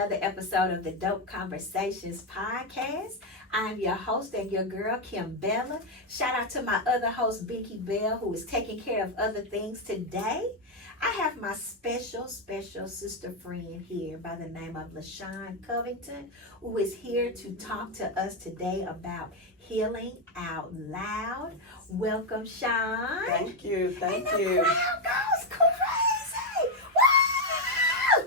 another episode of the Dope Conversations podcast. I'm your host and your girl, Kim Bella. Shout out to my other host, Binky Bell, who is taking care of other things today. I have my special sister friend here by the name of Lashawn Covington, who is here to talk to us today about healing out loud. Welcome, Sean. Thank you. And the crowd goes crazy. Wow!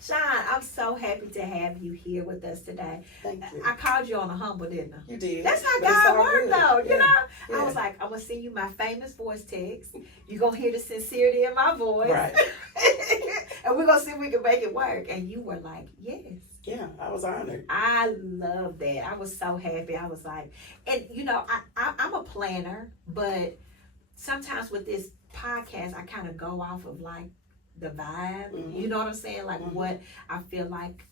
Sean, I'm so happy to have you here with us today. Thank you. I called you on a humble, didn't I? You did. That's how But it's God all worked, good. though. Yeah. You know, Yeah. I was like, I'm gonna send you my famous voice text. You're gonna hear the sincerity in my voice, Right. and we're gonna see if we can make it work. And you were like, yes. Yeah, I was honored. I love that. I was so happy. I was like, and you know, I'm a planner, but sometimes with this podcast, I kind of go off of like the vibe. Mm-hmm. You know what I'm saying? Like Mm-hmm. what I feel like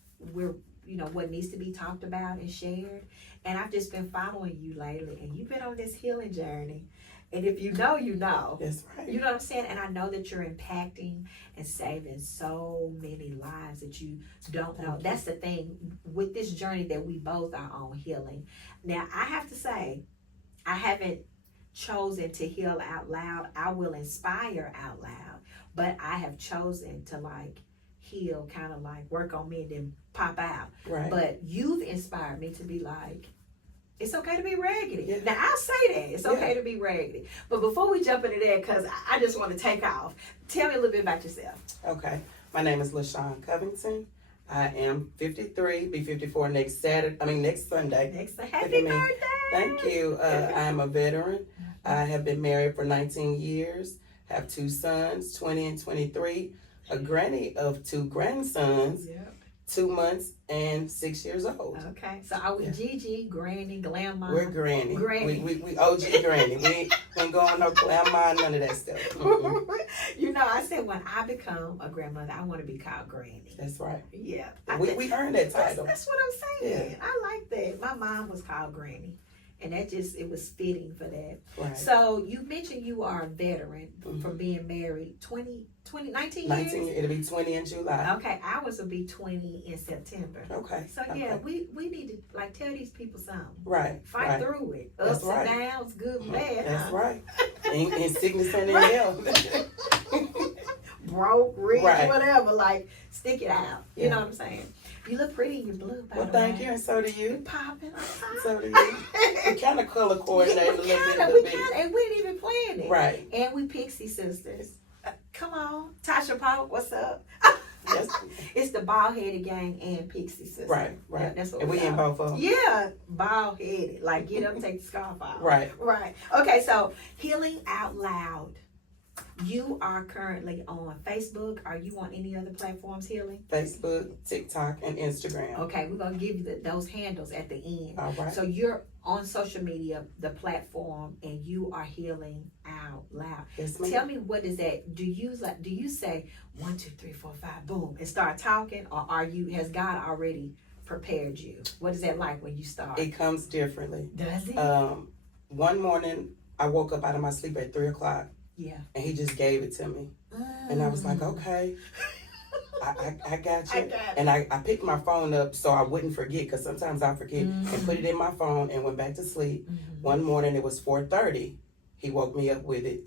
what needs to be talked about and shared. And I've just been following you lately, and you've been on this healing journey. And if you know, you know. That's right. You know what I'm saying? And I know that you're impacting and saving so many lives that you don't know. That's the thing with this journey that we both are on, healing. Now, I have to say, I haven't chosen to heal out loud. I will inspire out loud, but I have chosen to like heal, kind of like work on me and then pop out. Right. But you've inspired me to be like, it's okay to be raggedy. Yeah. Now, I'll say that. It's okay to be raggedy. But before we jump into that, because I just want to take off, tell me a little bit about yourself. Okay. My name is Lashawn Covington. I am 53, be 54 next Sunday. Happy Me. birthday. Thank you. I am a veteran. I have been married for 19 years, have 2 sons, 20 and 23, a granny of 2 grandsons, Yep. 2 months and 6 years old. Okay. So are we Gigi, Granny, Grandma? We're granny. Granny. We OG granny. We ain't going no grandma, none of that stuff. Mm-mm. You know, I said when I become a grandmother, I want to be called Granny. That's right. Yeah. We earned that title. That's what I'm saying. I like that. My mom was called Granny. And it was fitting for that. Right. So you mentioned you are a veteran Mm-hmm. from being married 19 years? 19 years. It'll be 20 in July. Okay, ours will be 20 in September. Okay. So yeah, we need to like tell these people something. Right. Fight right. through it. That's Ups right. and downs, good and bad. That's huh? right. In sickness and in Right. health. Broke, rich, Right. whatever. Like, stick it out. You Yeah. know what I'm saying? You look pretty in your blue, by Well, the thank way. you, and so do You you. popping. So do you. We kind of color coordinate a little bit. And we didn't even plan it. Right. And we Pixie sisters. Come on. Tasha Pope, what's up? Yes. It's the bald-headed gang and Pixie sisters. Right. Yeah, that's what And we in are. both of them. Yeah, bald-headed. Like, get up, take the scarf off. Right. Right. Okay, so Healing Out Loud. You are currently on Facebook. Are you on any other platforms, Healing? Facebook, TikTok, and Instagram. Okay, we're going to give you those handles at the end. All right. So you're on social media, the platform, and you are healing out loud. Yes, ma'am. Tell me, what is that? Do you say 1, 2, 3, 4, 5, boom, and start talking, or has God already prepared you? What is that like when you start? It comes differently. Does it? One morning, I woke up out of my sleep at 3 o'clock, Yeah. and he just gave it to me. And I was like, okay, I got you. I got it. And I picked my phone up so I wouldn't forget, because sometimes I forget, and put it in my phone and went back to sleep. Mhm. One morning, it was 4:30. He woke me up with it.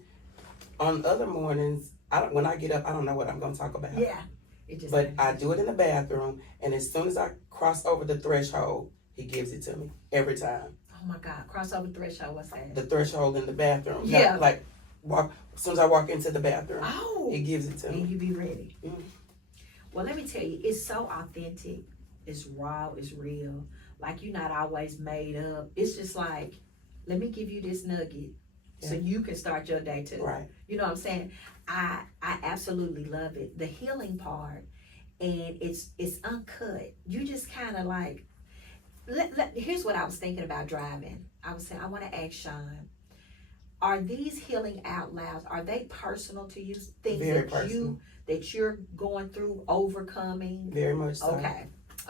On other mornings, when I get up, I don't know what I'm going to talk about. Yeah. It just But I do it in the bathroom, and as soon as I cross over the threshold, he gives it to me every time. Oh my God. Crossover threshold, what's that? The threshold in the bathroom. Yeah. Not like as soon as I walk into the bathroom, Oh. he gives it to me. And you be ready. Mhm. Well, let me tell you, it's so authentic. It's raw. It's real. Like, you're not always made up. It's just like, let me give you this nugget so Yeah. you can start your day too. Right. You know what I'm saying? I absolutely love it. The healing part, and it's uncut. You just kind of like, here's what I was thinking about driving. I was saying, I want to ask Sean, are these healing out louds, are they personal to you? Things Very that personal. you're going through, overcoming? Very much so.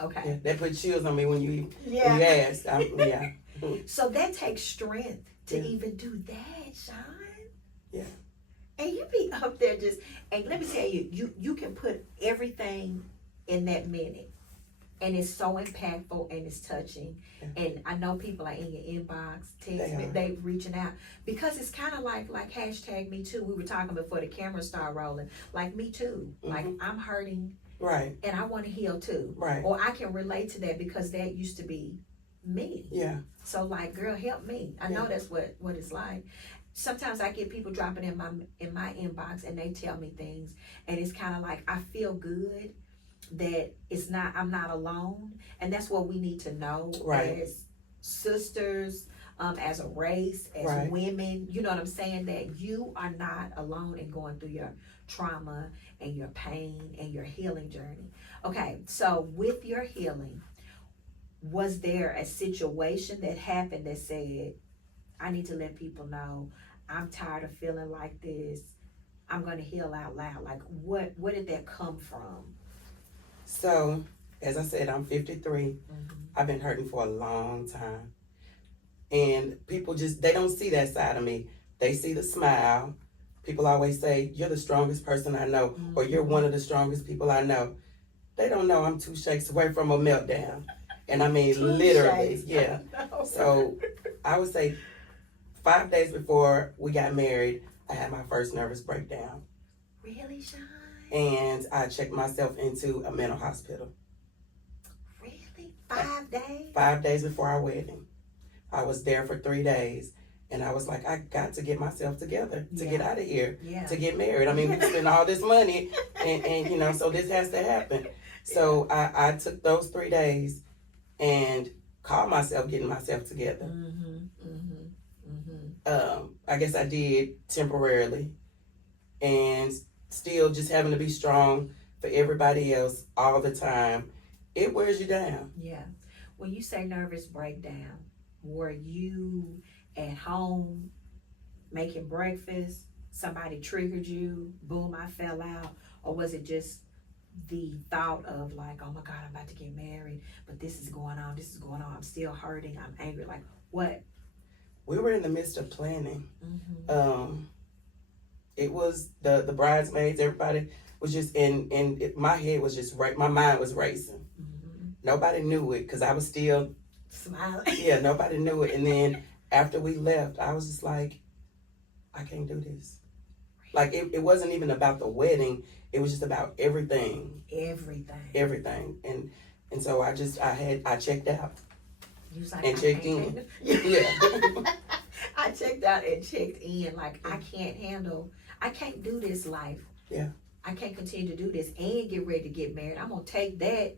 Okay. Yeah, that put chills on me when you Yeah. asked. Yeah. So that takes strength to Yeah. even do that, Sean. Yeah. And you be up there and let me tell you, you can put everything in that minute. And it's so impactful and it's touching. Yeah. And I know people are in your inbox, text me, are. they reaching out. Because it's kind of like hashtag me too. We were talking before the camera started rolling. Like me too. Like I'm hurting. Right. And I want to heal too. Right. Or I can relate to that because that used to be me. Yeah. So like, girl, help me. I know that's what it's like. Sometimes I get people dropping in my inbox and they tell me things, and it's kind of like I feel good that I'm not alone, and that's what we need to know as sisters, as a race, as women. You know what I'm saying? That you are not alone in going through your trauma and your pain and your healing journey. Okay, so with your healing, was there a situation that happened that said, I need to let people know I'm tired of feeling like this, I'm going to heal out loud? Like, where did that come from? So, as I said, I'm 53. I've been hurting for a long time. And people they don't see that side of me. They see the smile. People always say, you're the strongest person I know, or you're one of the strongest people I know. They don't know I'm 2 shakes away from a meltdown. And I mean, literally, yeah. So, I would say 5 days before we got married, I had my first nervous breakdown. Really, Sean? And I checked myself into a mental hospital. Really? 5 days? 5 days before our wedding. I was there for 3 days. And I was like, I got to get myself together to get out of here, to get married. I mean, we spent all this money and so this has to happen. So I took those 3 days and called myself getting myself together. I guess I did temporarily, and still just having to be strong for everybody else all the time. It wears you down. Yeah. When you say nervous breakdown, were you at home making breakfast, somebody triggered you, boom, I fell out? Or was it just the thought of like, oh my God, I'm about to get married, but this is going on, I'm still hurting, I'm angry? Like, what? We were in the midst of planning. It was the bridesmaids, everybody was just my head was just right, my mind was racing. Nobody knew it because I was still smiling. Yeah, nobody knew it. And then after we left, I was just like, I can't do this. Like it wasn't even about the wedding, it was just about everything. Everything. And so I checked out. You was like, and checked in. Yeah. I checked out and checked in. Like, I can't do this life. Yeah. I can't continue to do this and get ready to get married. I'm gonna take that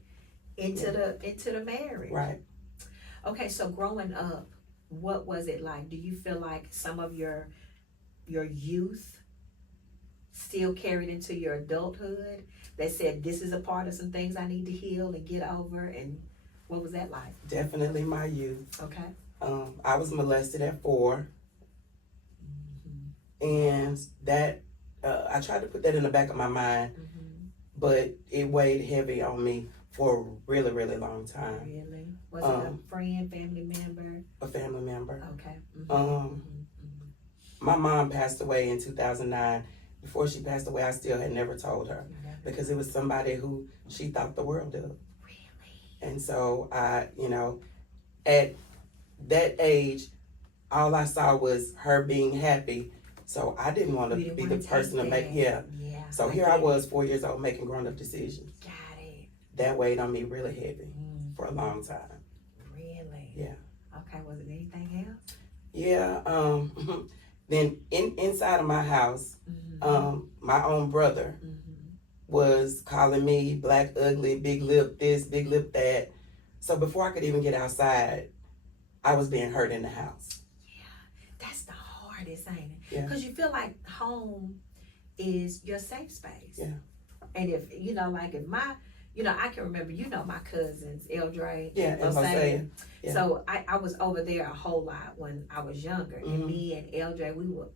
into the marriage. Right. Okay, so growing up, what was it like? Do you feel like some of your youth still carried into your adulthood that said, this is a part of some things I need to heal and get over? And what was that like? Definitely my youth. Okay. I was molested at 4. And that, I tried to put that in the back of my mind, but it weighed heavy on me for a really, really long time. Really? Was it a friend, family member? A family member. Okay. My mom passed away in 2009. Before she passed away, I still had never told her because it was somebody who she thought the world of. Really? And so at that age, all I saw was her being happy. So I didn't want to be the person to make, So here I was, 4 years old, making grown-up decisions. Got it. That weighed on me really heavy for a long time. Really? Yeah. Okay, was it anything else? Yeah. Then inside of my house, my own brother was calling me black, ugly, big lip this, big lip that. So before I could even get outside, I was being hurt in the house. Yeah, that's the hardest, ain't it? Yeah. Because you feel like home is your safe space. Yeah. And if I can remember, my cousins, Eldre, yeah, and Hosea. Yeah. So I was over there a whole lot when I was younger. And me and Eldre, we would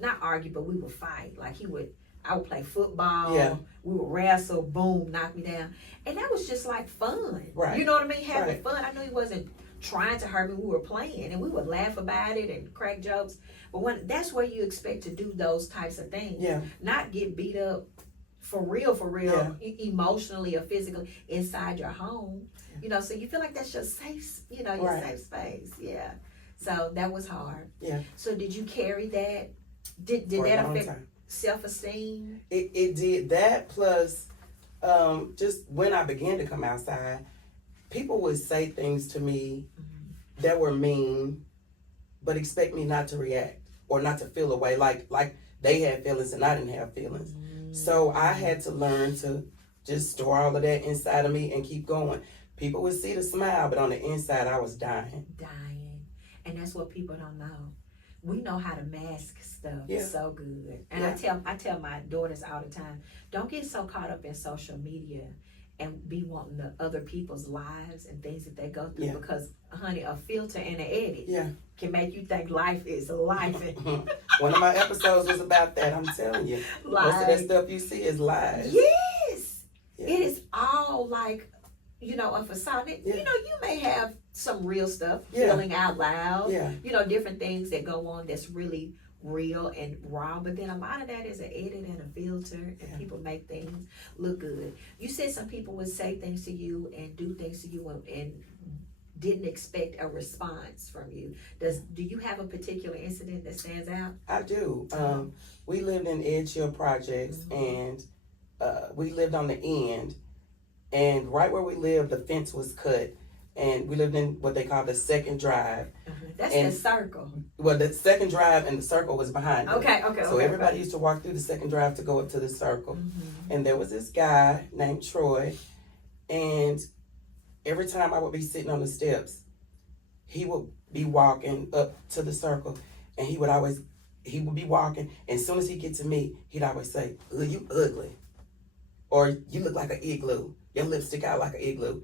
not argue, but we would fight. Like I would play football. Yeah. We would wrestle, boom, knock me down. And that was just like fun. Right. You know what I mean? Having fun. I knew he wasn't trying to hurt me. We were playing and we would laugh about it and crack jokes. But that's where you expect to do those types of things. Yeah. Not get beat up for real, emotionally or physically inside your home. You know, so you feel like that's your safe, you know, your safe space. Yeah. So that was hard. Yeah. So did you carry that? Did that affect self-esteem? It did that, plus just when I began to come outside, people would say things to me that were mean, but expect me not to react or not to feel a way like they had feelings and I didn't have feelings. So I had to learn to just store all of that inside of me and keep going. People would see the smile, but on the inside I was dying. And that's what people don't know. We know how to mask stuff so good. And I tell my daughters all the time, don't get so caught up in social media and be wanting the other people's lives and things that they go through, because honey, a filter and an edit can make you think life is life. One of my episodes was about that. I'm telling you, most of that stuff you see is lies. Yes, it is all like, you know, a facade. You know, you may have some real stuff, feeling out loud, you know, different things that go on that's really real and raw, but then a lot of that is an edit and a filter, and people make things look good. You said some people would say things to you and do things to you and didn't expect a response from you. Do you have a particular incident that stands out? I do. We lived in Edge Hill Projects, and we lived on the end, and right where we lived, the fence was cut, and we lived in what they call the second drive. That's the circle. Well, the second drive and the circle was behind it. Okay. So everybody used to walk through the second drive to go up to the circle. And there was this guy named Troy, and every time I would be sitting on the steps, he would be walking up to the circle, and he would be walking, and as soon as he get to me, he'd always say, "Ugh, you ugly," or "You look like an igloo. Your lips stick out like an igloo."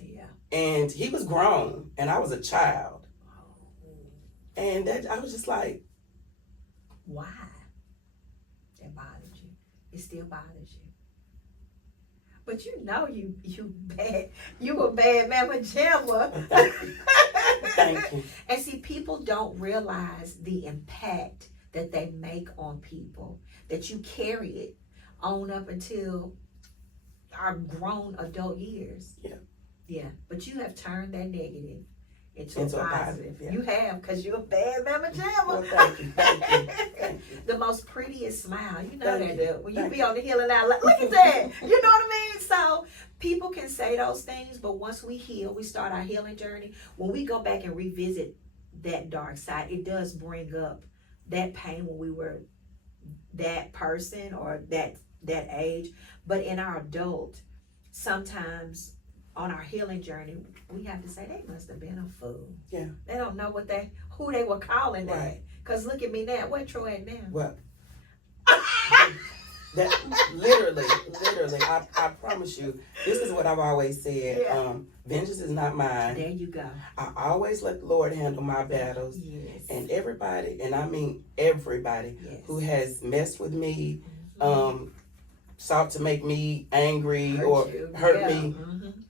Yeah. And he was grown, and I was a child. And that, I was just like, why? That bothered you. It still bothers you. But you know you bad. You a bad mama jamma. Thank you. And see, people don't realize the impact that they make on people, that you carry it on up until our grown adult years. Yeah. But you have turned that negative into a positive. You have, because you're a bad mama jamma. Well, thank you. Thank you. The most prettiest smile. You know Thank that when you be on the hill and out, like, look at that. You know what I mean? So people can say those things, but once we heal, we start our healing journey. When we go back and revisit that dark side, it does bring up that pain when we were that person or that age. But in our adult, sometimes on our healing journey, we have to say they must have been a fool. Yeah. They don't know who they were calling that. Because look at me now. Where Troy at now? Well, that literally, I promise you, this is what I've always said. Vengeance is not mine. There you go. I always let the Lord handle my battles. Yes. And everybody, and I mean everybody, who has messed with me, sought to make me angry hurt me,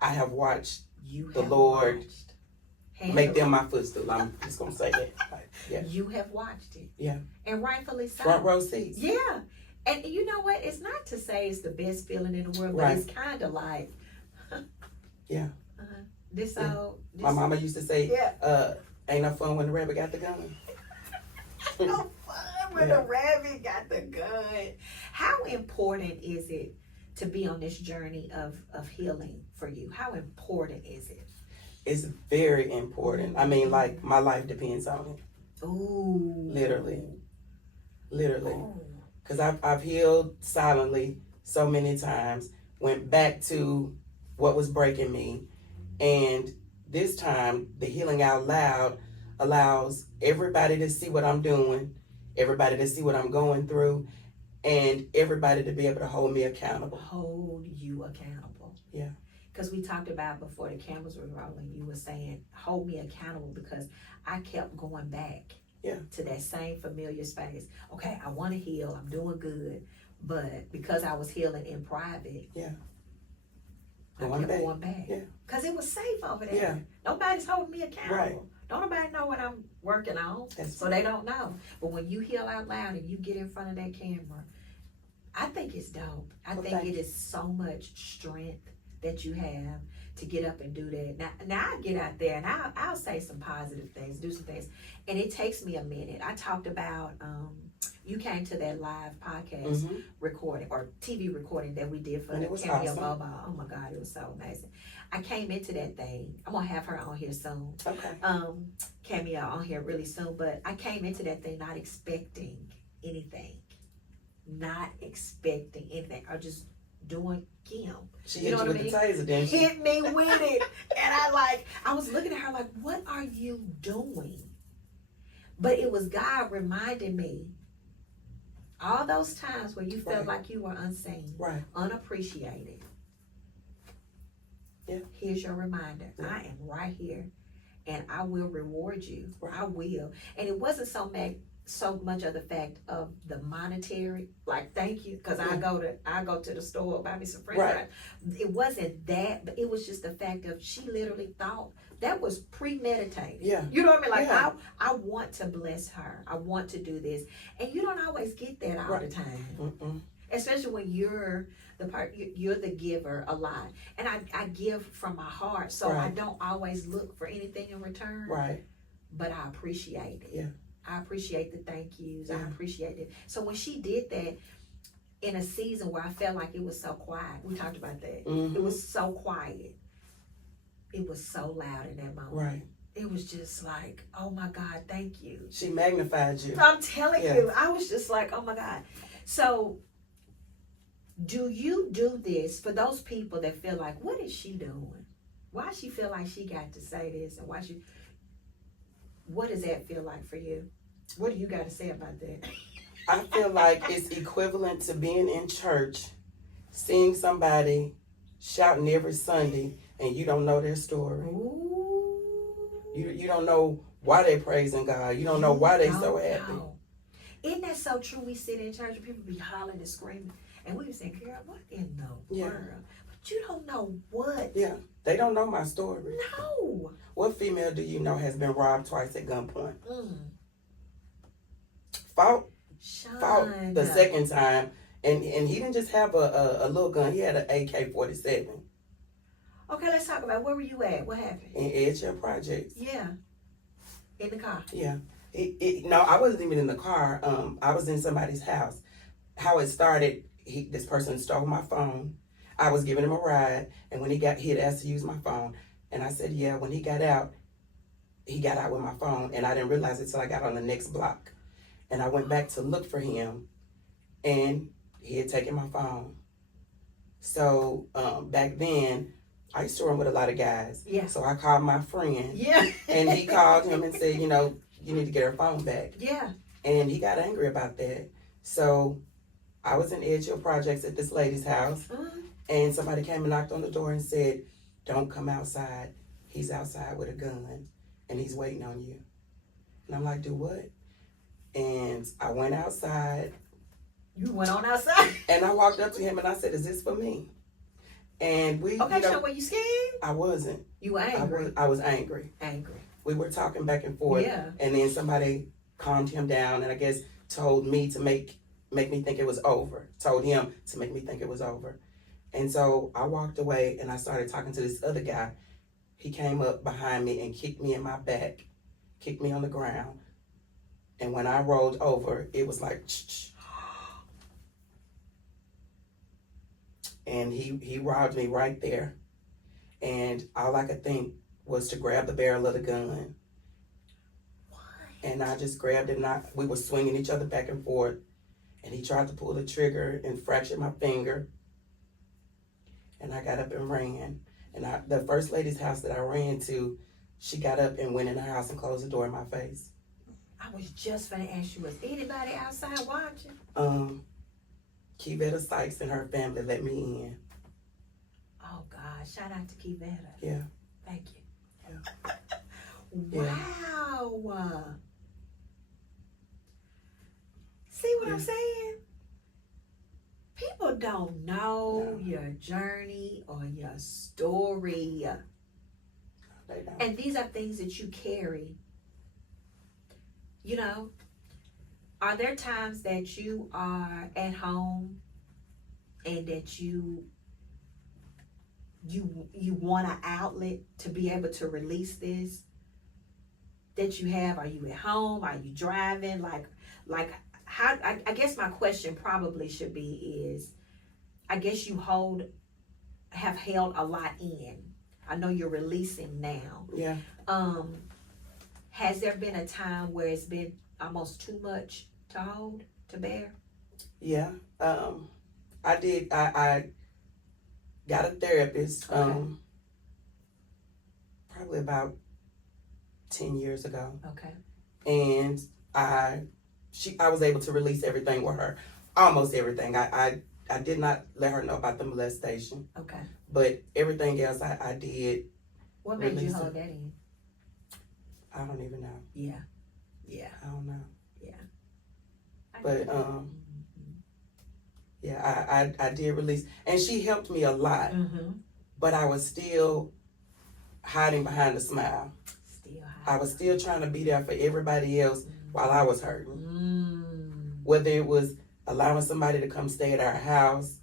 I have watched the Lord make them my footstool. I'm just gonna say that. You have watched it. Yeah. And rightfully so. Front row seats. Yeah. And you know what? It's not to say it's the best feeling in the world, but it's kind of like, My mama used to say, ain't no fun when the rabbit got the gun. No fun when the rabbit got the gun. How important is it to be on this journey of healing for you? How important is it? It's very important. I mean, like, my life depends on it. Ooh. Literally. Because I've healed silently so many times, went back to what was breaking me, and this time the healing out loud allows everybody to see what I'm doing, everybody to see what I'm going through, and everybody to be able to hold me accountable. Hold you accountable. Yeah. Because we talked about before the cameras were rolling, you were saying, hold me accountable, because I kept going back to that same familiar space. Okay, I want to heal, I'm doing good, but because I was healing in private, I kept going back. Because it was safe over there. Nobody's holding me accountable. Don't nobody know what I'm working on, so they don't know. But when you heal out loud and you get in front of that camera, I think it's dope. I Well, think thank it is so much strength that you have to get up and do that. Now I get out there and I'll say some positive things, do some things, and it takes me a minute. I talked about you came to that live podcast recording or TV recording that we did for And the it was Cameo awesome. Mobile. Oh my God, it was so amazing. I came into that thing. I'm gonna have her on here soon. Okay. Cameo on here really soon, but I came into that thing not expecting anything. Not expecting anything. Or just doing Kim. She hit you with the taser, didn't she? Hit me with it. And I was looking at her like, what are you doing? But it was God reminding me all those times where you felt like you were unseen, unappreciated. Yeah. Here's your reminder. I am right here and I will reward you. I will. And it wasn't so much of the fact of the monetary, like thank you, because I go to the store, buy me some french fries. It wasn't that, but it was just the fact of she literally thought that was premeditated. Yeah. You know what I mean? Like I want to bless her. I want to do this. And you don't always get that all the time. Especially when you're the giver a lot. And I give from my heart. So I don't always look for anything in return. Right. But I appreciate it. Yeah. I appreciate the thank yous. I appreciate it. So when she did that in a season where I felt like it was so quiet, we talked about that. It was so quiet. It was so loud in that moment. Right. It was just like, oh my God, thank you. She magnified you. I'm telling you, I was just like, oh my God. So do you do this for those people that feel like, what is she doing? Why she feel like she got to say this? And what does that feel like for you? What do you got to say about that? I feel like it's equivalent to being in church, seeing somebody shouting every Sunday, and you don't know their story. Ooh. You don't know why they praising God. You don't know why they so happy. Know. Isn't that so true? We sit in church and people be hollering and screaming, and we be saying, "Girl, what in the world?" But you don't know what. Yeah, they don't know my story. No. What female do you know has been robbed twice at gunpoint? Fought the second time, and he didn't just have a little gun. He had an AK-47. Okay, let's talk about where were you at? What happened? In Edgehill Projects. Yeah. In the car. Yeah. No, I wasn't even in the car. I was in somebody's house. How it started, this person stole my phone. I was giving him a ride, and when he had asked to use my phone, and I said, yeah. When he got out with my phone, and I didn't realize it till I got on the next block. And I went back to look for him, and he had taken my phone. So back then, I used to run with a lot of guys. Yeah. So I called my friend. Yeah. And he called him and said, you need to get her phone back. Yeah. And he got angry about that. So I was in Edgehill Projects at this lady's house, and somebody came and knocked on the door and said, don't come outside. He's outside with a gun, and he's waiting on you. And I'm like, do what? And I went outside. You went on outside? And I walked up to him and I said, is this for me? And we, okay, so were you scared? I wasn't. You were angry? I was angry. Angry. We were talking back and forth. Yeah. And then somebody calmed him down and I guess told me to make me think it was over. Told him to make me think it was over. And so I walked away and I started talking to this other guy. He came up behind me and kicked me in my back, kicked me on the ground. And when I rolled over, it was like, ch-ch. And he robbed me right there. And all I could think was to grab the barrel of the gun. What? And I just grabbed it and we were swinging each other back and forth. And he tried to pull the trigger and fractured my finger. And I got up and ran. And the first lady's house that I ran to, she got up and went in her house and closed the door in my face. I was just going to ask you, was anybody outside watching? Kivetta Sykes and her family let me in. Oh, God. Shout out to Kivetta. Yeah. Thank you. Yeah. Wow. See what I'm saying? People don't know your journey or your story. They don't. And these are things that you carry. Are there times that you are at home and that you want an outlet to be able to release this that you have? Are you at home? Are you driving? Like how, I guess my question probably should be is, I guess you have held a lot in. I know you're releasing now. Yeah. Has there been a time where it's been almost too much to hold, to bear? Yeah. I did. I got a therapist. Okay. Probably about 10 years ago, Okay. and I was able to release everything with her, almost everything. I did not let her know about the molestation, Okay. but everything else I did. What made you Release hold it. that in? I don't even know. Yeah. Yeah. I don't know. Yeah. But yeah, I did release, and she helped me a lot. Mm-hmm. But I was still hiding behind a smile. Still I was still trying to be there for everybody else while I was hurting. Mm. Whether it was allowing somebody to come stay at our house,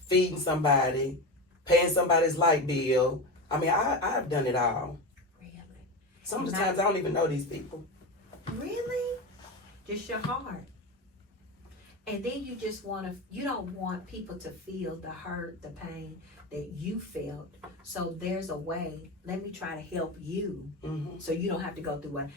feeding somebody, paying somebody's light bill. I mean, I've done it all. Really? Some of the times I don't even know these people. Really? Just your heart. And then you just you don't want people to feel the hurt, the pain that you felt. So there's a way, let me try to help you so you don't have to go through what.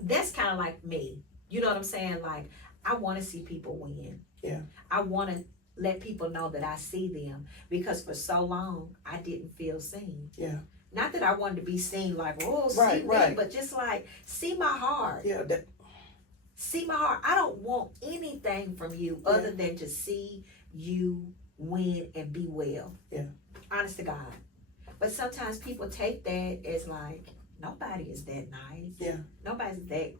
That's kind of like me. You know what I'm saying? Like, I want to see people win. Yeah. I want to let people know that I see them, because for so long I didn't feel seen. Yeah. Not that I wanted to be seen like, oh, see Right, me, right. but just like, see my heart. Yeah. See my heart. I don't want anything from you other than to see you win and be well. Yeah. Honest to God. But sometimes people take that as like, nobody is that nice. Yeah. Nobody's that.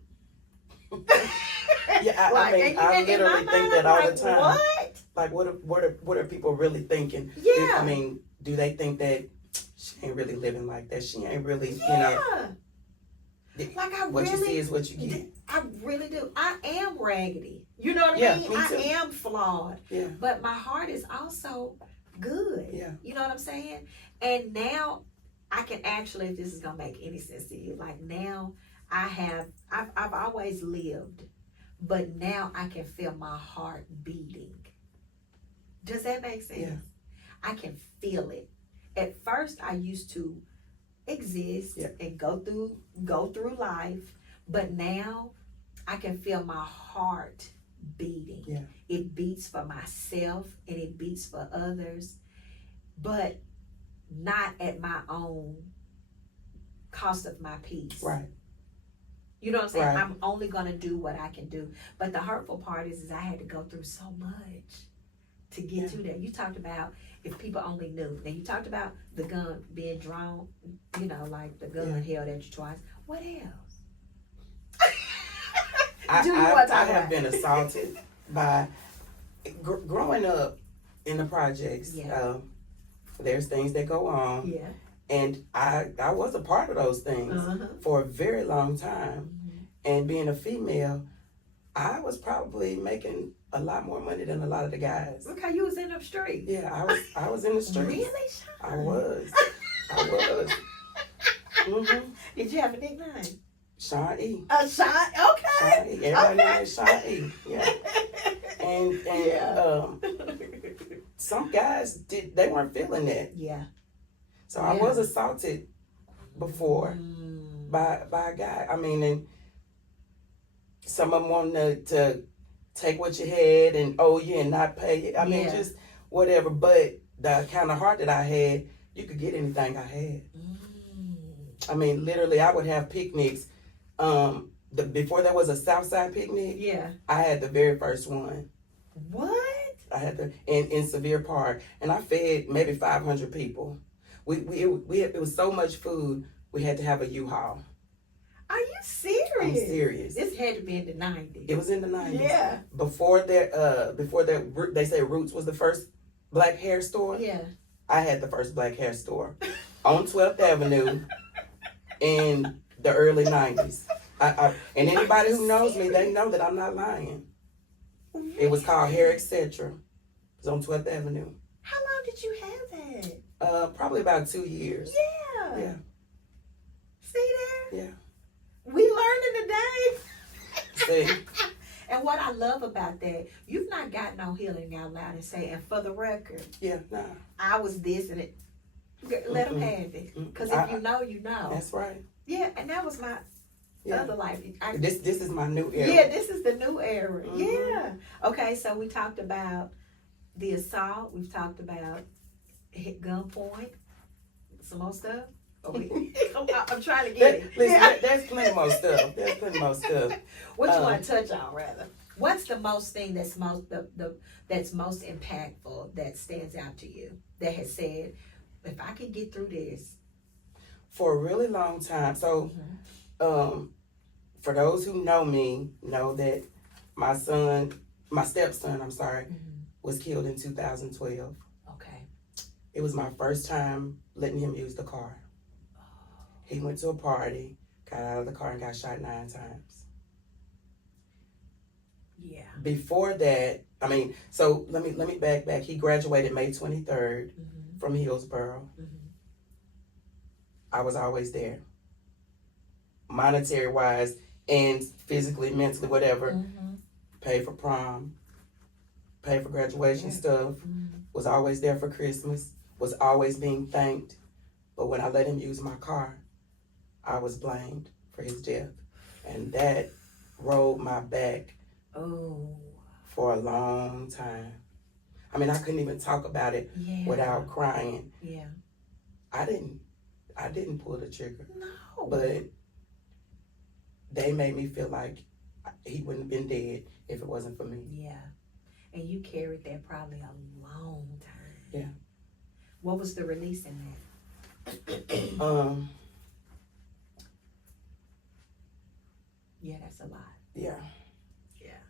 Yeah, Like, I mean, I in my literally think mind, that I'm all like, the time. What? Like, what are people really thinking? Yeah. I mean, do they think that she ain't really living like that? She ain't really, Yeah. Like, I what really, you see is what you get. I really do. I am raggedy. You know what I Yeah, mean? me too. I am flawed. Yeah. But my heart is also good. Yeah. You know what I'm saying? And now I can actually, if this is gonna make any sense to you, like now I've always lived, but now I can feel my heart beating. Does that make sense? Yeah. I can feel it. At first I used to exist and go through life, but now I can feel my heart beating. Yeah. It beats for myself and it beats for others, but not at my own cost of my peace. Right. You know what I'm saying? Right. I'm only gonna do what I can do. But the hurtful part is I had to go through so much to get to that. You talked about if people only knew. Now you talked about the gun being drawn, you know, like the gun held at you twice. What else? I have been assaulted by growing up in the projects. Yeah. There's things that go on. Yeah. And I was a part of those things for a very long time. And being a female, I was probably making a lot more money than a lot of the guys. Okay, you was in the street. Yeah, I was in the streets. Really, I was. Did you have a nickname? Sean E. Sean. Okay. Sean E. Everybody knew me as Sean E. Yeah. And some guys they weren't feeling that. Yeah. So I was assaulted before by a guy. I mean, and some of them wanted to take what you had and owe you and not pay you. I mean, just whatever. But the kind of heart that I had, you could get anything I had. I mean, literally, I would have picnics. Before there was a Southside picnic, I had the very first one. What? I had in Sevier Park, and I fed maybe 500 people. It was so much food, we had to have a U-Haul. Are you serious? I'm serious. This had to be in the 90s. It was in the 90s. Yeah. Before that, they say Roots was the first black hair store. Yeah. I had the first black hair store on 12th Avenue in the early 90s. And anybody who knows me, they know that I'm not lying. It was called Hair Etc. It was on 12th Avenue. How long did you have that? Probably about 2 years. Yeah. Yeah. See there? Yeah. We learning today. See? And what I love about that, you've not got no healing out loud and say, and for the record, Yeah, nah. I was this and it. Let them have it. Because if you know, you know. That's right. Yeah, and that was my other life. This is my new era. Yeah, this is the new era. Mhm. Yeah. Okay, so we talked about the assault. We've talked about hit gunpoint. Some more stuff. I'm trying to get it. Listen, there's plenty more stuff. What you want to touch on, rather? What's the most thing that's most that's most impactful that stands out to you that has said, if I can get through this? For a really long time. So, for those who know me, know that my stepson, was killed in 2012. Okay. It was my first time letting him use the car. He went to a party, got out of the car and got shot 9 times. Yeah. Before that, so let me back. He graduated May 23rd from Hillsborough. I was always there. Monetary wise and physically, mentally, whatever. Paid for prom, paid for graduation stuff, was always there for Christmas, was always being thanked. But when I let him use my car, I was blamed for his death. And that rolled my back for a long time. I couldn't even talk about it without crying. Yeah. I didn't pull the trigger. No. But they made me feel like he wouldn't have been dead if it wasn't for me. Yeah. And you carried that probably a long time. Yeah. What was the release in that? Yeah, that's a lot. Yeah. Yeah.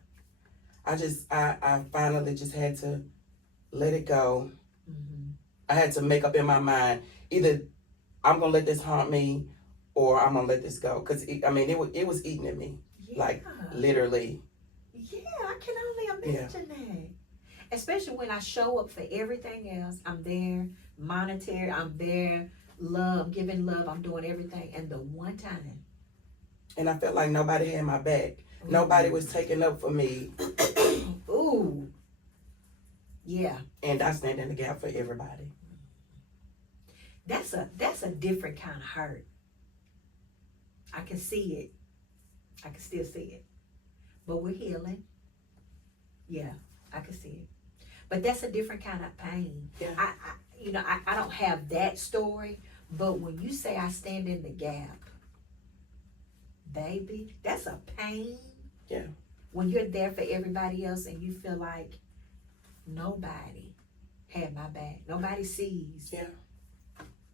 I finally just had to let it go. I had to make up in my mind, either I'm gonna let this haunt me or I'm gonna let this go. Cause it was eating at me. Yeah. Like literally. Yeah, I can only imagine that. Especially when I show up for everything else. I'm there, monetary, I'm there, love, giving love, I'm doing everything. And the one time. And I felt like nobody had my back. Ooh. Nobody was taking up for me. Ooh. Yeah. And I stand in the gap for everybody. That's a different kind of hurt. I can see it. I can still see it. But we're healing. Yeah, I can see it. But that's a different kind of pain. Yeah. I don't have that story, but when you say I stand in the gap, baby, that's a pain. Yeah. When you're there for everybody else and you feel like nobody had my back. Nobody sees. Yeah.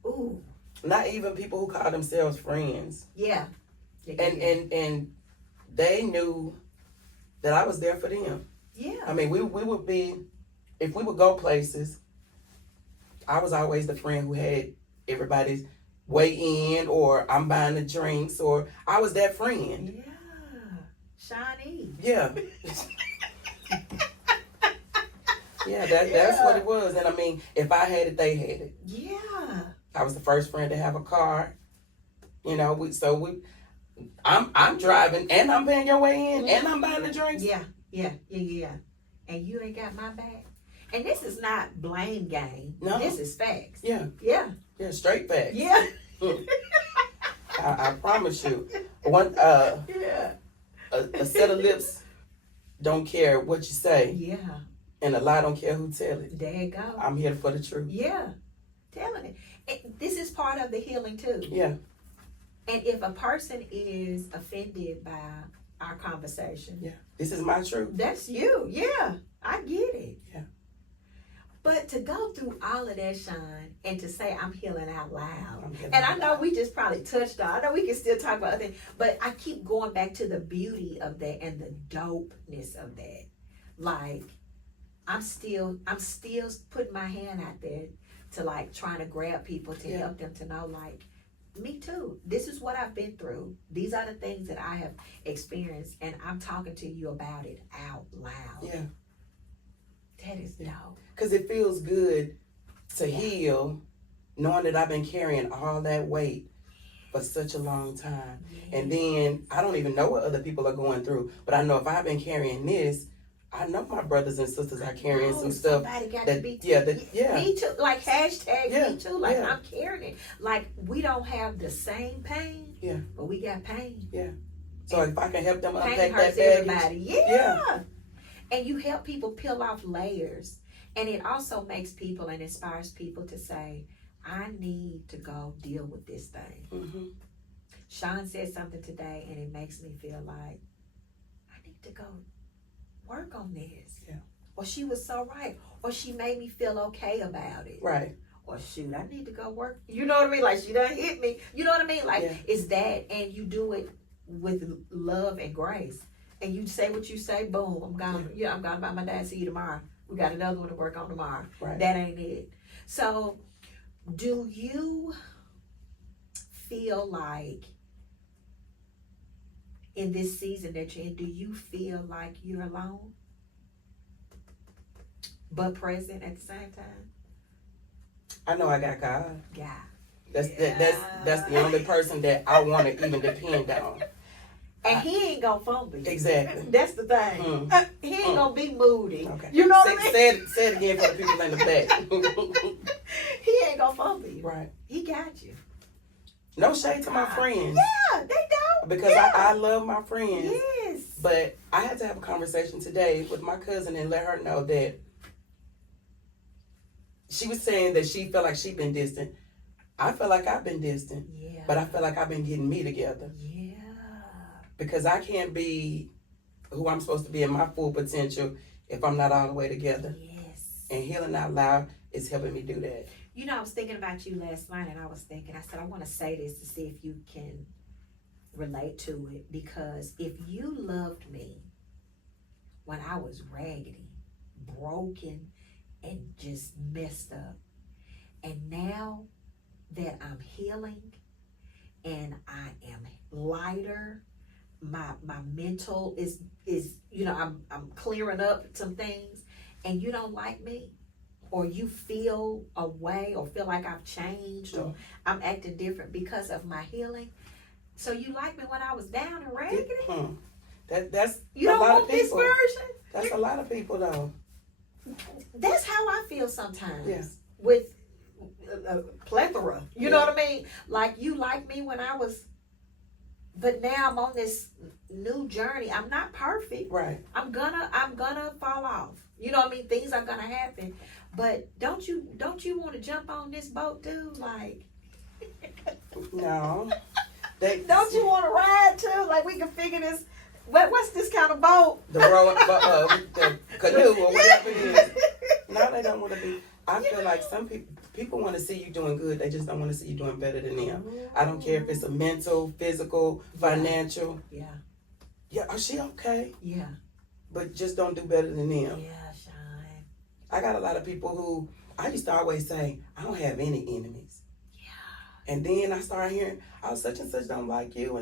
Ooh. Not even people who call themselves friends. Yeah. And they knew that I was there for them. Yeah. We would be, if we would go places, I was always the friend who had everybody's way in, or I'm buying the drinks, or I was that friend. Yeah. Shawnee. Yeah. Yeah, that's what it was. And if I had it, they had it. Yeah. I was the first friend to have a car. I'm driving and I'm paying your way in and I'm buying the drinks. Yeah. And you ain't got my back. And this is not blame game. No. This is facts. Yeah. Yeah. Yeah, straight facts. Yeah. I promise you. Yeah. A set of lips don't care what you say. Yeah. And a lie don't care who tell it. There you go. I'm here for the truth. Yeah. Telling it. This is part of the healing too. Yeah. And if a person is offended by our conversation. Yeah. This is my truth. That's you. Yeah. I get it. Yeah. But to go through all of that, Sean, and to say I'm healing out loud. I know we just probably touched on, I know we can still talk about other things, but I keep going back to the beauty of that and the dopeness of that. Like, I'm still putting my hand out there to like trying to grab people to help them to know, like, me too. This is what I've been through. These are the things that I have experienced, and I'm talking to you about it out loud. Yeah. That is dope. Because it feels good to heal, knowing that I've been carrying all that weight for such a long time. Yeah. And then I don't even know what other people are going through, but I know if I've been carrying this, I know my brothers and sisters are carrying some stuff. Somebody got that, to be Me too. Like hashtag me too. Like yeah. I'm carrying it. Like we don't have the same pain. Yeah. But we got pain. Yeah. So if I can help them Pain unpack hurts that baggage. everybody. Yeah. And you help people peel off layers. And it also makes people and inspires people to say, I need to go deal with this thing. Mm-hmm. Sean said something today and it makes me feel like I need to go work on this. Yeah. Or she was so right. Or she made me feel okay about it. Right. Or shoot, I need to go work. You know what I mean? Like she done hit me. You know what I mean? Like it's that, and you do it with love and grace. And you say what you say, boom, I'm gone. Yeah, I'm gone by my dad. See you tomorrow. We got another one to work on tomorrow. Right. That ain't it. So do you feel like in this season that you're in, do you feel like you're alone? But present at the same time? I know I got God. Yeah. That's the only person that I want to even depend on. And he ain't gonna fumble you. Exactly. That's the thing. He ain't gonna be moody. Okay. You know what I mean? Say it again for the people in the back. He ain't gonna fumble you. Right. He got you. No shade to my friends. Yeah, they don't. Because I love my friends. Yes. But I had to have a conversation today with my cousin and let her know that she was saying that she felt like she'd been distant. I feel like I've been distant. Yeah. But I feel like I've been getting me together. Yeah. Because I can't be who I'm supposed to be in my full potential if I'm not all the way together. Yes. And Healing Out Loud is helping me do that. You know, I was thinking about you last night, and I said, I want to say this to see if you can relate to it. Because if you loved me when I was raggedy, broken, and just messed up, and now that I'm healing and I am lighter, my mental is you know, I'm clearing up some things, and you don't like me, or you feel a way or feel like I've changed or I'm acting different because of my healing. So you like me when I was down and raggedy? That's you don't want this version? That's a lot of people though. That's how I feel sometimes. Yeah. With a plethora. You know what I mean? Like you like me when I was, but now I'm on this new journey. I'm not perfect. Right. I'm gonna fall off. You know what I mean? Things are gonna happen. But don't you want to jump on this boat, dude? Like no. Don't you want to ride too? Like we can figure this. What's this kind of boat? The canoe or whatever it is. No, they don't want to be. I feel like some people want to see you doing good. They just don't want to see you doing better than them. I don't care if it's a mental, physical, financial. Yeah. Yeah, is she okay? Yeah. But just don't do better than them. Yeah, Sean. I got a lot of people who, I used to always say, I don't have any enemies. Yeah. And then I started hearing, oh, such and such don't like you.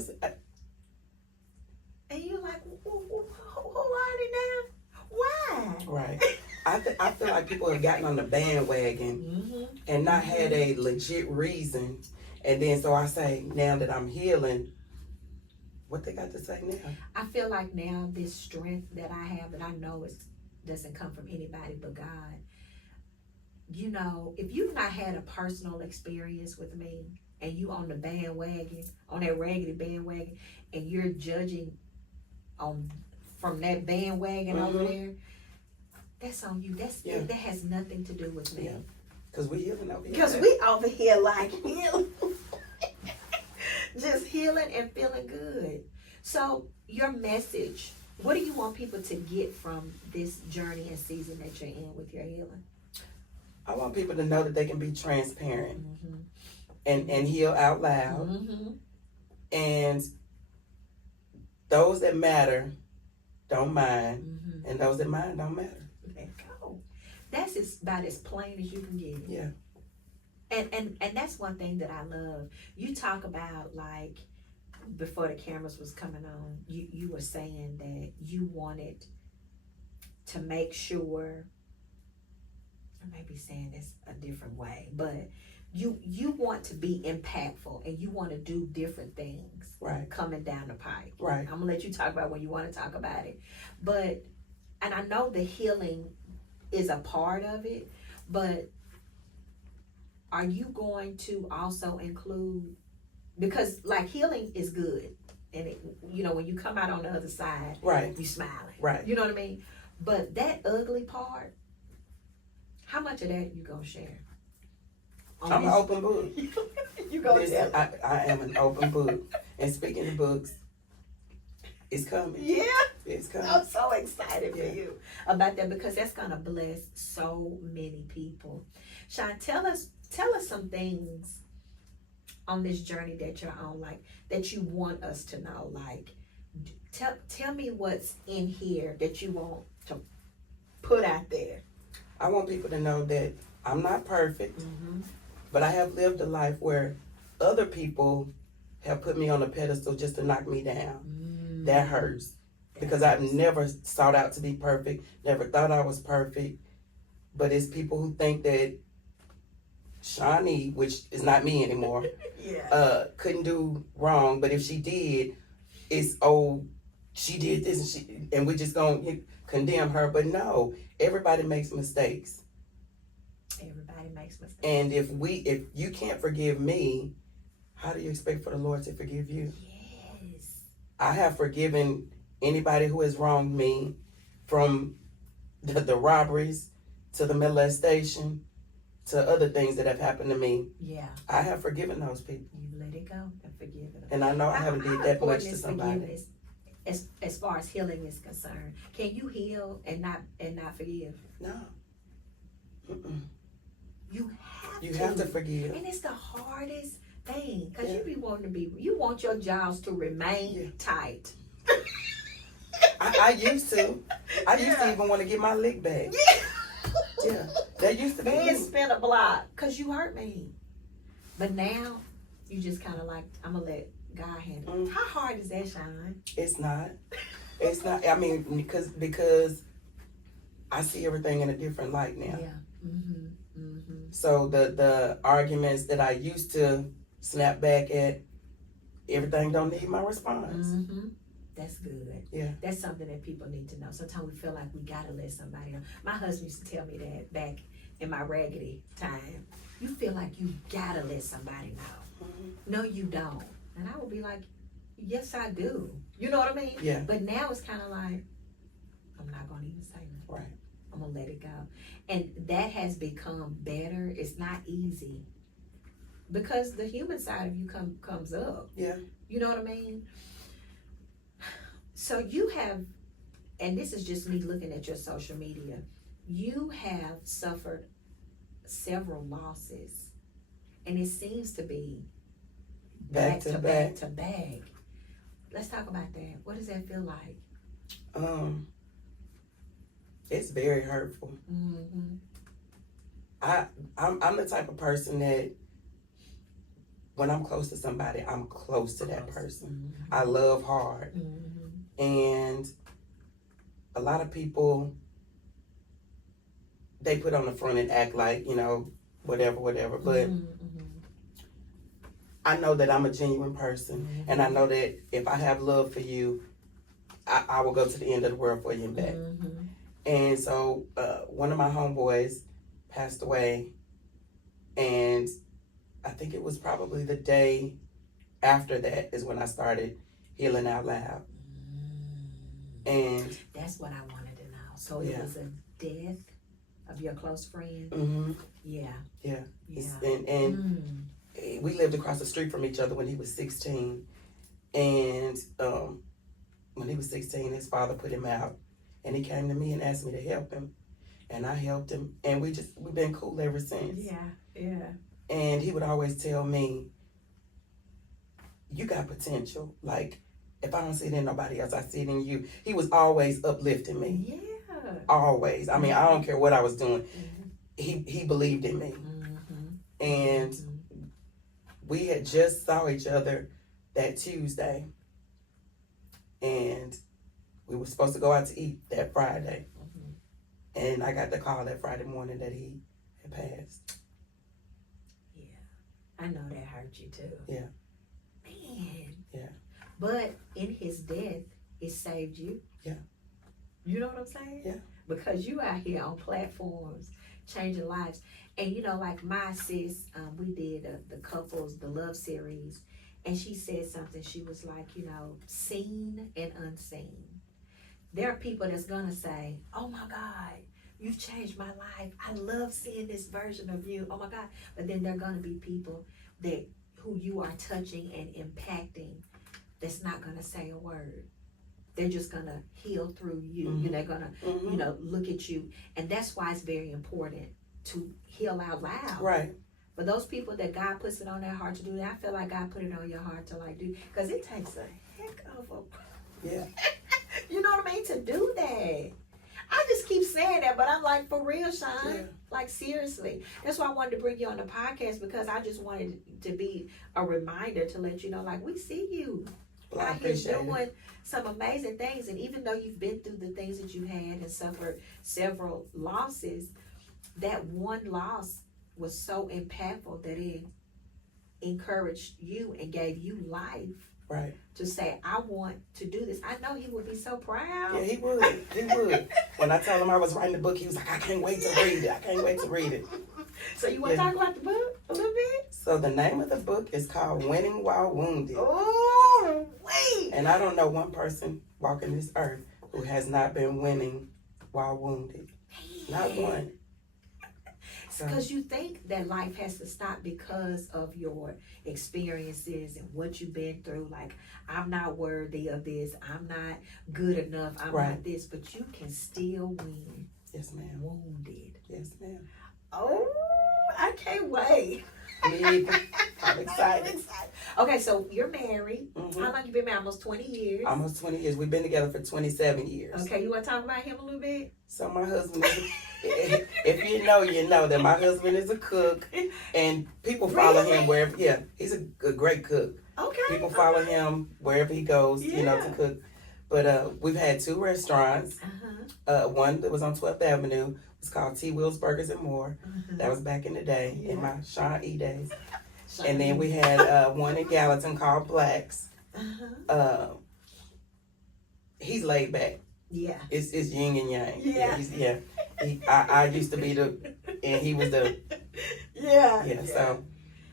And you're like, who are they now? Why? Right. I feel like people have gotten on the bandwagon and not had a legit reason. And then so I say, now that I'm healing, what they got to say now? I feel like now this strength that I have, that I know it doesn't come from anybody but God. You know, if you've not had a personal experience with me and you on the bandwagon, on that raggedy bandwagon, and you're judging from that bandwagon over there, that's on you. That has nothing to do with me. Yeah. Because we healing over here. Because we over here like healing. Just healing and feeling good. So your message, what do you want people to get from this journey and season that you're in with your healing? I want people to know that they can be transparent and heal out loud. And those that matter don't mind, and those that mind don't matter. Let go. That's about as plain as you can get it. Yeah. And that's one thing that I love. You talk about, like, before the cameras was coming on, you were saying that you wanted to make sure I may be saying this a different way, but you want to be impactful and you want to do different things Right. coming down the pipe. Right. I'm gonna let you talk about when you want to talk about it, but and I know the healing is a part of it, but are you going to also include, because like healing is good and it, you know, when you come out on the other side, Right. you smiling, Right. you know what I mean, but that ugly part, how much of that you gonna share? I'm an open book. You gonna Listen, tell? I am an open book. And speaking of books, it's coming. Yeah, It's coming. I'm so excited Yeah. for you about that because that's gonna bless so many people. Sean, tell us some things on this journey that you're on, like that you want us to know. Like, tell me what's in here that you want to put out there. I want people to know that I'm not perfect, but I have lived a life where other people have put me on a pedestal just to knock me down. That hurts. Because I've never sought out to be perfect, never thought I was perfect. But it's people who think that Shawnee, which is not me anymore, couldn't do wrong. But if she did, it's, oh, she did this and we just gonna condemn her. But no, everybody makes mistakes. Everybody makes mistakes. And if you can't forgive me, how do you expect for the Lord to forgive you? Yes. I have forgiven anybody who has wronged me, from the robberies to the molestation to other things that have happened to me. Yeah. I have forgiven those people. You let it go and forgive it. And I know I haven't did that much to Is somebody. forgiveness as far as healing is concerned? Can you heal and not forgive? No. Mm-mm. You have You to. have to forgive. And it's the hardest thing because you want your jaws to remain tight. I used to. I used to even want to get my lick back. Yeah. That used to be And me. spin a block because you hurt me. But now you just kind of like, I'm gonna let God handle it. How hard is that, Sean? It's not. It's not. I mean, because I see everything in a different light now. Yeah. So the arguments that I used to snap back at, everything don't need my response. That's good. Yeah. That's something that people need to know. Sometimes we feel like we gotta let somebody know. My husband used to tell me that back in my raggedy time. You feel like you gotta let somebody know. No, you don't. And I would be like, yes, I do. You know what I mean? Yeah. But now it's kind of like, I'm not gonna even say nothing. Right. I'm gonna let it go. And that has become better. It's not easy because the human side of you comes up. Yeah. You know what I mean? So you have, and this is just me looking at your social media, you have suffered several losses, and it seems to be back to back. Let's talk about that. What does that feel like? It's very hurtful. I'm the type of person that when I'm close to somebody, I'm close to that person. I love hard. And a lot of people, they put on the front and act like, whatever. But I know that I'm a genuine person. And I know that if I have love for you, I will go to the end of the world for you and back. And so one of my homeboys passed away. And I think it was probably the day after that is when I started healing out loud. And that's what I wanted to know. So it was a death of your close friend? Yeah. And we lived across the street from each other when he was 16. And when he was 16, his father put him out. And he came to me and asked me to help him. And I helped him. And we've been cool ever since. Yeah. And he would always tell me, you got potential. Like, if I don't see it in nobody else, I see it in you. He was always uplifting me. Yeah. Always. I mean, I don't care what I was doing. He believed in me. And we had just saw each other that Tuesday. And we were supposed to go out to eat that Friday. And I got the call that Friday morning that he had passed. Yeah. I know that hurt you too. Yeah. Man. Yeah. But in his death, it saved you. Yeah. You know what I'm saying? Yeah. Because you out here on platforms changing lives. And you know, like my sis, we did the love series, and she said something. She was like, you know, seen and unseen. There are people that's gonna say, oh my God, you've changed my life. I love seeing this version of you. Oh my God. But then there are gonna be people who you are touching and impacting that's not gonna say a word. They're just gonna heal through you. Mm-hmm. They're gonna, you know, look at you. And that's why it's very important to heal out loud. Right. For those people that God puts it on their heart to do that, I feel like God put it on your heart to like do, because it takes a heck of a, Yeah. you know what I mean, to do that. I just keep saying that, but I'm like, for real, Sean. Yeah. Like, seriously. That's why I wanted to bring you on the podcast, because I just wanted to be a reminder to let you know, like, we see you Well, I out here appreciate doing it. some amazing things. And even though you've been through the things that you had and suffered several losses, that one loss was so impactful that it encouraged you and gave you life. Right. To say, I want to do this. I know he would be so proud. Yeah, he would. He would. When I told him I was writing the book, he was like, I can't wait to read it. I can't wait to read it. So you want to talk about the book a little bit? So the name of the book is called Winning While Wounded. Oh, wait. And I don't know one person walking this earth who has not been winning while wounded. Not one. Because you think that life has to stop because of your experiences and what you've been through. Like, I'm not worthy of this. I'm not good enough. I'm not this. But you can still win. Yes, ma'am. Wounded. Yes, ma'am. Oh, I can't wait. Me either. I'm excited. Okay, so you're married. Mm-hmm. How long you been married? Almost 20 years. Almost 20 years. We've been together for 27 years. Okay, you want to talk about him a little bit? So my husband is, if you know that my husband is a cook, and people follow him wherever, he's a great cook. Okay. People follow him wherever he goes, you know, to cook. But we've had 2 restaurants. One that was on 12th Avenue was called T. Will's Burgers and More. That was back in the day, in my Sean E. days. And then we had one in Gallatin called Black's. He's laid back. Yeah. It's yin and yang. Yeah. I used to be the, and he was the. Yeah. So.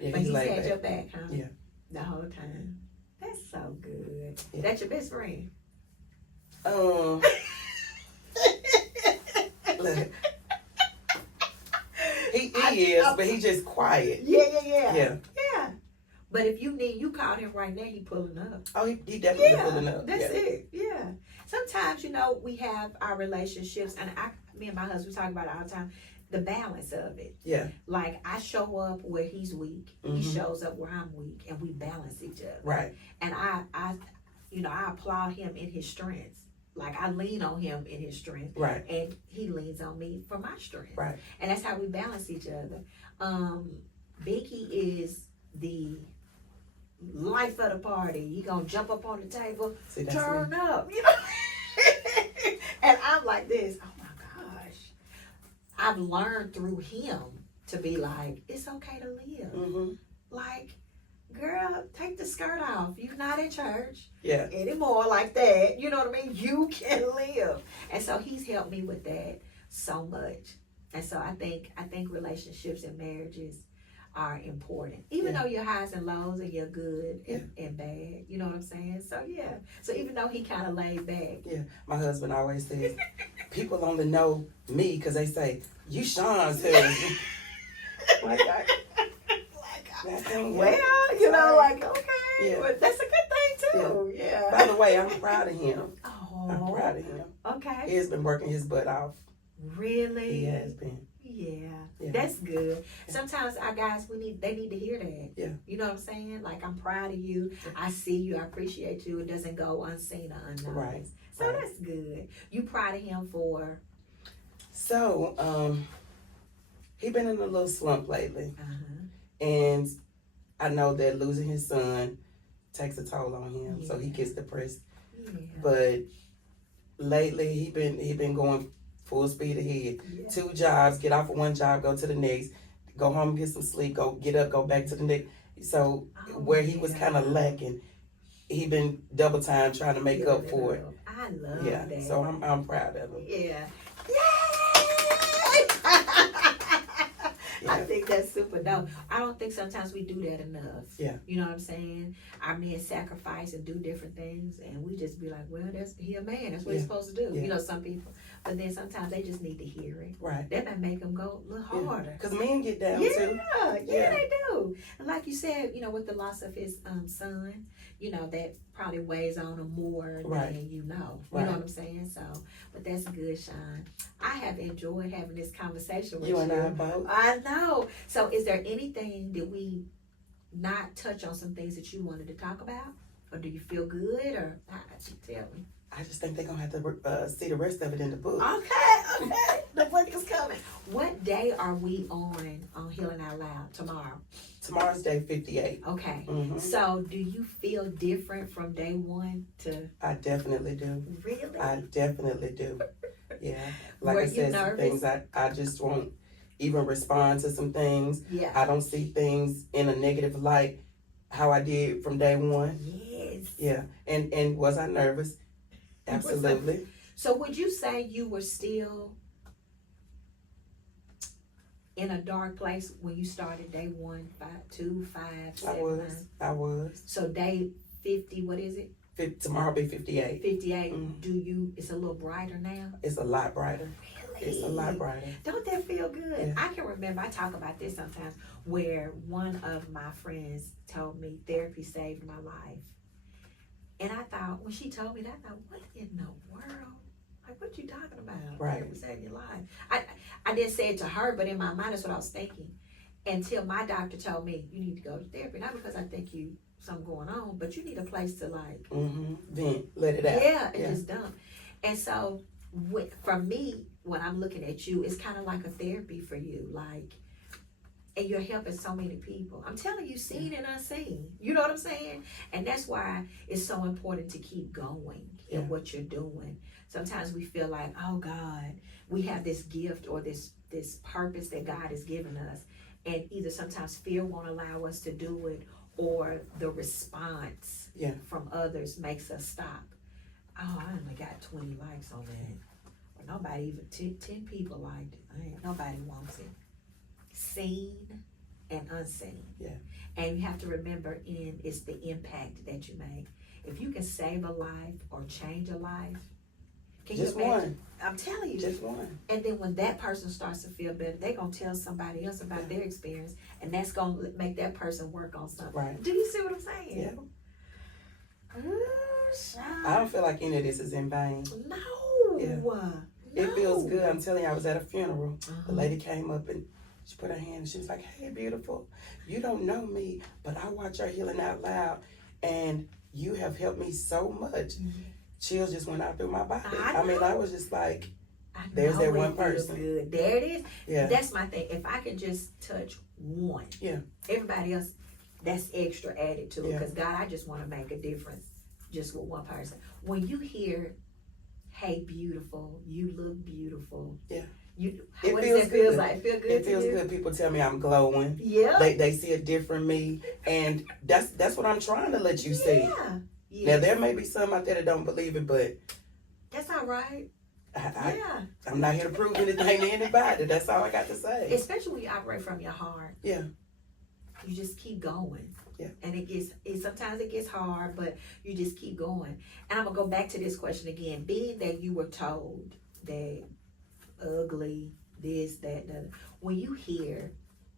Yeah, but he's laid had back. your back, huh? Yeah. The whole time. That's so good. Yeah. That's your best friend. Look. He is, but he's just quiet. Yeah. But if you call him right now, he pulling up. Oh, he definitely pulling up. That's it. Yeah. Sometimes, we have our relationships, and me and my husband, we talk about it all the time, the balance of it. Yeah. Like, I show up where he's weak. He shows up where I'm weak, and we balance each other. Right. And I applaud him in his strengths. Like, I lean on him in his strength. Right. And he leans on me for my strength. Right. And that's how we balance each other. Vicky is the life of the party. You gonna jump up on the table, turn up, and I'm like this. Oh my gosh! I've learned through him to be like, it's okay to live. Like, girl, take the skirt off. You're not in church anymore like that. You know what I mean? You can live. And so he's helped me with that so much. And so I think relationships and marriages are important. Even though you're highs and lows and you're good and bad. You know what I'm saying? So yeah. So even though he kind of laid back. Yeah. My husband always says, people only know me because they say, you Sean's husband. Like, okay. But that's a good thing too. Yeah. By the way, I'm proud of him. Oh. I'm proud of him. Okay. He has been working his butt off. Really? He has been. Yeah. That's good. Sometimes our guys, they need to hear that. Yeah. You know what I'm saying? Like, I'm proud of you. I see you. I appreciate you. It doesn't go unseen or unnoticed. Right. So that's good. You proud of him for? So, he been in a little slump lately. And I know that losing his son takes a toll on him. So he gets depressed. Yeah. But lately he been going full speed ahead. Yeah. 2 jobs, get off of one job, go to the next, go home, get some sleep, go get up, go back to the next. So where he was kind of lacking, he been double time trying to make up for it. I love Yeah, that. so I'm proud of him. Yeah. Yeah. I think that's super dope. I don't think sometimes we do that enough. Yeah. You know what I'm saying? Our men sacrifice and do different things, and we just be like, well, he a man. That's what he's supposed to do. Yeah. You know, some people. But then sometimes they just need to hear it. Right. That might make them go a little harder. Because men get down too. Yeah, they do. And like you said, you know, with the loss of his son, you know, that probably weighs on him more than you know. You know what I'm saying? So, but that's good, Sean. I have enjoyed having this conversation with you. You and I both. I know. So is there anything that we not touch on, some things that you wanted to talk about? Or do you feel good? Or tell me. I just think they're going to have to see the rest of it in the book. Okay. The book is coming. What day are we on Healing Out Loud? Tomorrow? Tomorrow's day 58. Okay. Mm-hmm. So do you feel different from day one to? I definitely do. Really? I definitely do. Yeah. Like Were I you said, some nervous? things I just won't even respond to some things. Yeah. I don't see things in a negative light how I did from day one. Yes. Yeah. And was I nervous? Absolutely. So would you say you were still in a dark place when you started day 1, 5, 2, 5, 7? I was. So day 50, what is it? Tomorrow will be 58. 58. Mm-hmm. It's a little brighter now? It's a lot brighter. Really? It's a lot brighter. Don't that feel good? Yeah. I can remember, I talk about this sometimes, where one of my friends told me therapy saved my life. And I thought, when she told me that, I thought, what in the world? Like, what you talking about? Right. Therapy saved your life. I didn't say it to her, but in my mind, that's what I was thinking. Until my doctor told me, you need to go to therapy. Not because I think you something going on, but you need a place to like vent, let it out. Yeah, and just dump. And so for me, when I'm looking at you, it's kind of like a therapy for you, like, and you're helping so many people. I'm telling you, seen and unseen. You know what I'm saying? And that's why it's so important to keep going in what you're doing. Sometimes we feel like, oh God, we have this gift or this purpose that God has given us, and either sometimes fear won't allow us to do it, or the response from others makes us stop. Oh, I only got 20 likes on that. Or nobody even, 10 people liked it. Nobody wants it. Seen and unseen. Yeah. And you have to remember, it's the impact that you make. If you can save a life or change a life, can just you imagine? one. I'm telling you. Just one. And then when that person starts to feel better, they're going to tell somebody else about their experience, and that's going to make that person work on something. Right. Do you see what I'm saying? Yeah. Ooh, I don't feel like any of this is in vain. No. Yeah. No. It feels good. I'm telling you, I was at a funeral. The lady came up and she put her hand and she was like, hey, beautiful, you don't know me, but I watch your Healing Out Loud, and you have helped me so much. Chills just went out through my body. I mean, I was just like, there's that one person. Good. There it is. Yeah. That's my thing. If I could just touch one, everybody else, that's extra added to it. Because God, I just want to make a difference just with one person. When you hear, hey, beautiful, you look beautiful. Yeah. What does that feel like? Feel good? It feels good. People tell me I'm glowing. Yeah. They see a different me, and that's what I'm trying to let you see. Yeah. Now there may be some out there that don't believe it, but that's all right. I'm not here to prove anything to anybody. That's all I got to say. Especially when you operate from your heart. Yeah. You just keep going. Yeah. And sometimes it gets hard, but you just keep going. And I'm gonna go back to this question again. Being that you were told that ugly, this, that, when you hear,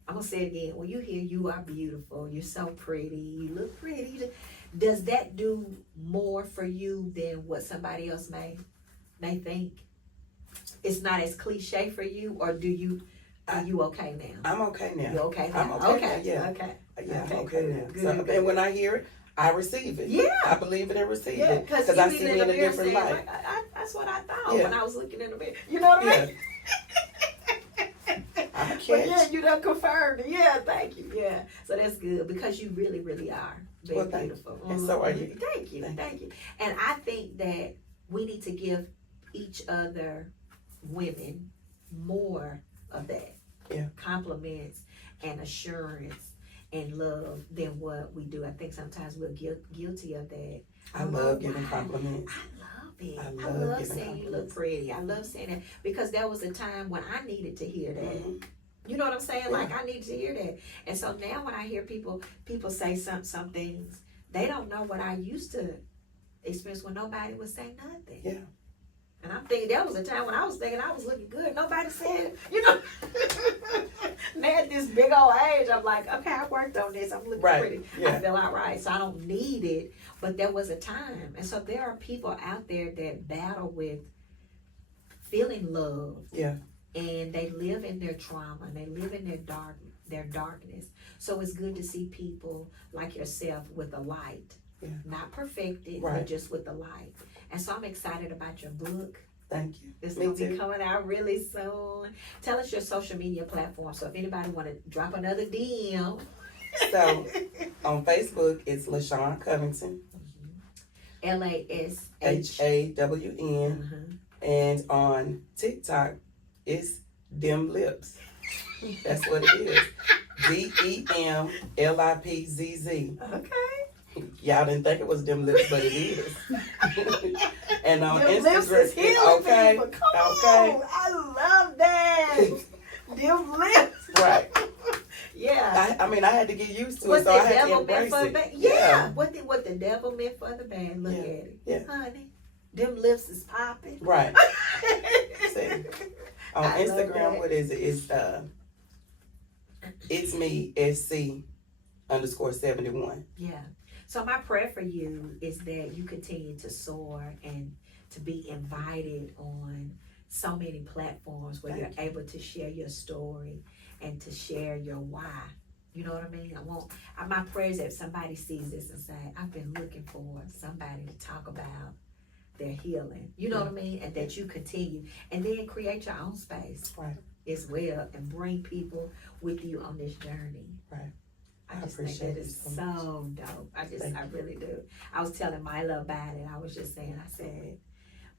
I'm gonna say it again, when you hear you are beautiful, you're so pretty, you look pretty, does that do more for you than what somebody else may think? It's not as cliche for you, or are you okay now? I'm okay now. You okay now? I'm okay now, yeah. Okay. Yeah, Okay, I'm okay good, now. good, So, good. And when I hear it, I receive it. Yeah. I believe it and receive it. Because I see me in a different light. Like, that's what I thought Yeah. when I was looking in the mirror. You know what I mean? I'm a But catch. yeah, you done confirmed it. Yeah, thank you. Yeah. So that's good, because you really, really are very beautiful. And so are you. Thank you. And I think that we need to give each other women more of that. Yeah. Compliments and assurance and love than what we do. I think sometimes we're guilty of that. I love giving compliments. I love it. I I love love giving saying you look compliments. pretty. I love saying that because there was a time when I needed to hear that. Mhm. You know what I'm saying? Yeah. Like I needed to hear that. And so now when I hear people say some things, they don't know what I used to experience when nobody would say nothing. Yeah. And I'm thinking there was a time when I was thinking I was looking good. Nobody said, you know. Now at this big old age, I'm like, okay, I worked on this. I'm looking pretty. Yeah. I feel all right. So I don't need it. But there was a time. And so there are people out there that battle with feeling loved. Yeah. And they live in their trauma and they live in their darkness. So it's good to see people like yourself with a light. Yeah. Not perfected, Right. but just with the light. And so I'm excited about your book. Thank you. It's Me going to be too. coming out really soon. Tell us your social media platform. So if anybody want to drop another DM. So on Facebook, it's Lashawn Covington, LASH. HAWN, and on TikTok, it's Dem Lips. That's what it is. DEMLIPZZ. Okay. Y'all didn't think it was Dem Lips, but it is. And on Them Instagram, lips is healing okay, people. Come okay. on. I love that. Them lips. Right. Yeah. I mean, I had to get used to it, What so the I had to devil meant embrace for the it. bad. Yeah. What the devil meant for the bad. Look Yeah. at it. Yeah. Honey. Them lips is popping. Right. See, on I love Instagram, that. what is it? It's me, SC_71. Yeah. So my prayer for you is that you continue to soar and to be invited on so many platforms where Thank you're able to share your story and to share your why. You know what I mean? My prayer is that somebody sees this and say, I've been looking for somebody to talk about their healing. You know what I mean? And that you continue and then create your own space. Right. As well and bring people with you on this journey. Right. I just appreciate think that it is so much. so dope. I Thank you. really do. I was telling Mila about it. I was just saying, I said,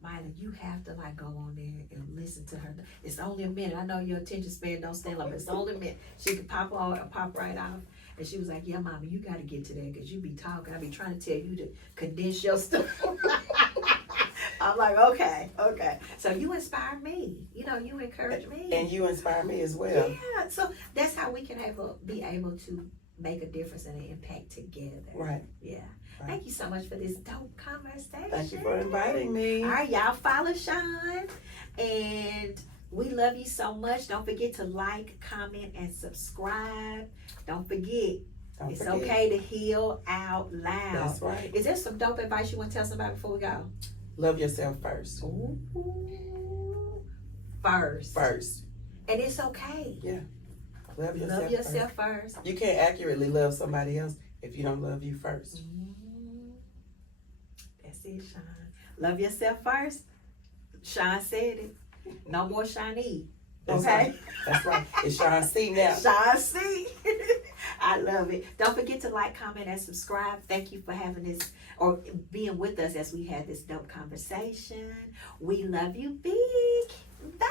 Mila, you have to like go on there and listen to her. It's only a minute. I know your attention span don't stand up. It's only a minute. She could pop on or pop right off. And she was like, yeah, mama, you got to get to that because you be talking. I be trying to tell you to condense your stuff. I'm like, okay. So you inspire me. You know, you encourage me. And you inspire me as well. Yeah. So that's how we can be able to make a difference and an impact together. Right. Yeah. Right. Thank you so much for this dope conversation. Thank you for inviting me. All right, y'all follow Sean. And we love you so much. Don't forget to like, comment, and subscribe. Don't forget, it's okay to heal out loud. That's right. Is there some dope advice you want to tell somebody before we go? Love yourself first. Ooh. First. And it's okay. Yeah. Love yourself, first. You can't accurately love somebody else if you don't love you first. That's it, Sean. Love yourself first. Sean said it. No more Shawnee. That's Okay? right. That's right. It's Sean C now. Sean C. I love it. Don't forget to like, comment, and subscribe. Thank you for having this or being with us as we had this dope conversation. We love you big. Bye.